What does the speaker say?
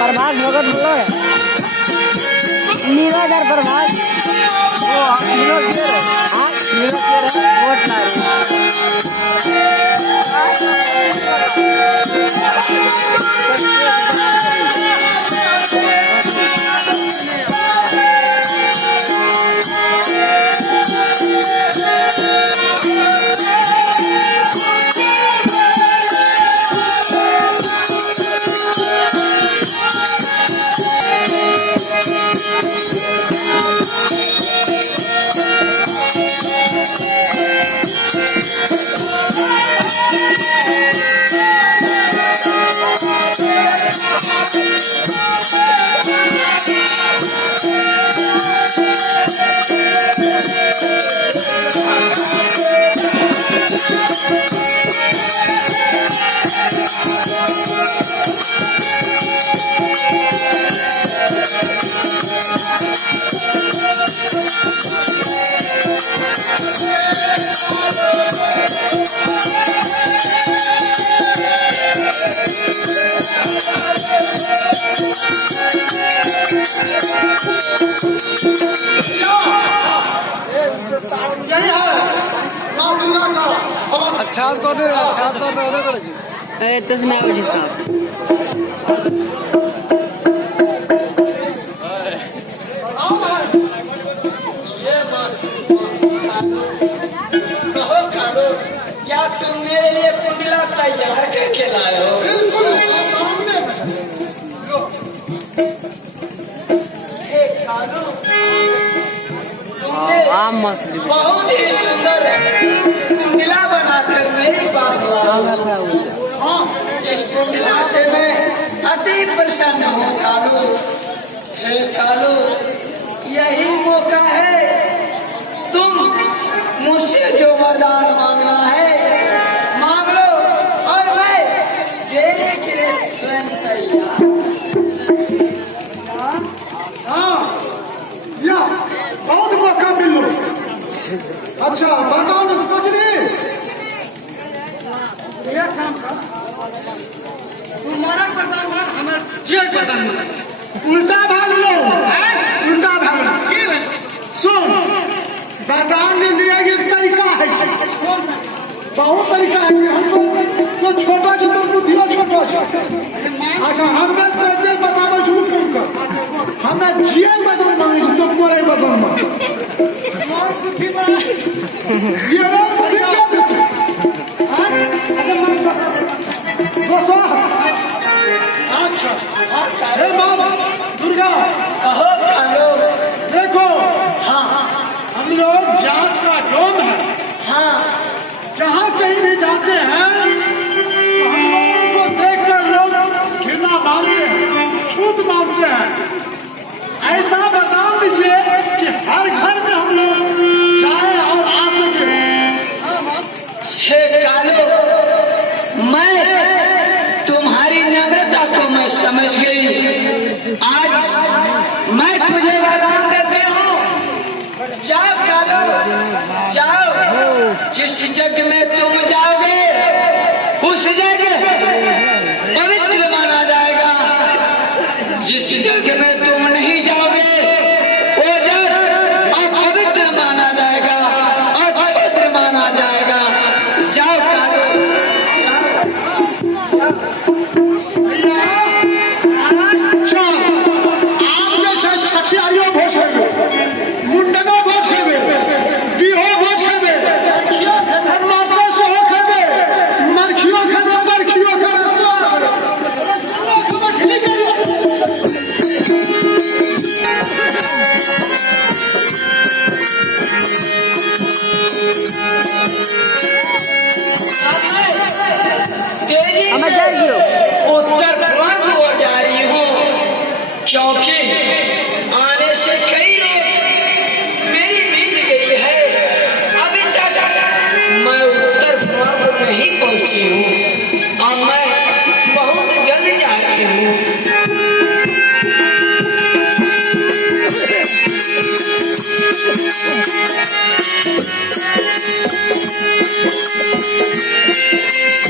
प्रभात भगत बोलो है नीरज और प्रभात वोट ना अच्छा कर दे अच्छा कर दे करे जी ए तसनाव जी साहब कहो कालो क्या तुम मेरे लिए कुंडला तैयार करके लाए हो? हे कालो तुमने बहुत ही सुंदर कुंडला बनाकर मेरे पास लाओ। इस कुंडला से मैं अति प्रसन्न हूँ कालो। हे कालो यही मौका है, तुम मुझसे जो वरदान मांगना है मांग लो और मैं देने के लिए स्वयं तैयार। बहुत मौका मिल लो। अच्छा बताओ ना कुछ नहीं ये बदन उल्टा भाग लो, उल्टा भाग लो। सुन, बादाम ने लिया एक तरीका है, बहुत तरीका है। हमको तो छोटा छो तो बुद्धि छोटा छो। अच्छा हमें तो बताबे झूठ कम कर, हमें जियल बदन मांगे तो मोरे बदन मांग ये रो बुद्धि क्या देते बस। अच्छा हे माँ दुर्गा, कहो कालो। देखो हाँ हम लोग जात का डोम है, हाँ जहाँ कहीं भी जाते हैं तो हम लोगों को देखकर लोग घृणा मानते हैं, छूत मानते हैं। ऐसा बता दीजिए कि हर घर में हम लोग जाए और आ सके। हे कालो, मैं तुम्हारी नम्रता को मैं समझ गई। आज मैं तुझे वरदान देती हूँ, जाओ कालो जाओ। जिस जग में तुम जाओगे उस जग पवित्र माना जाएगा। जिस जग में तुम नहीं जाओगे वो जग अपवित्र माना जाएगा, अक्षत्र माना जाएगा। जाओ कालो। चल, आप जैसे छठियारियों भोज खेबे, मुंडनो भोज खेबे, बिहो भोज खेबे, माता सेहो खेबे, मरखियो खेबे, बरखियो खेबे, सब मछली तेजी हमें से जाइए। उत्तर पूर्व की ओर जा रही हूँ, क्योंकि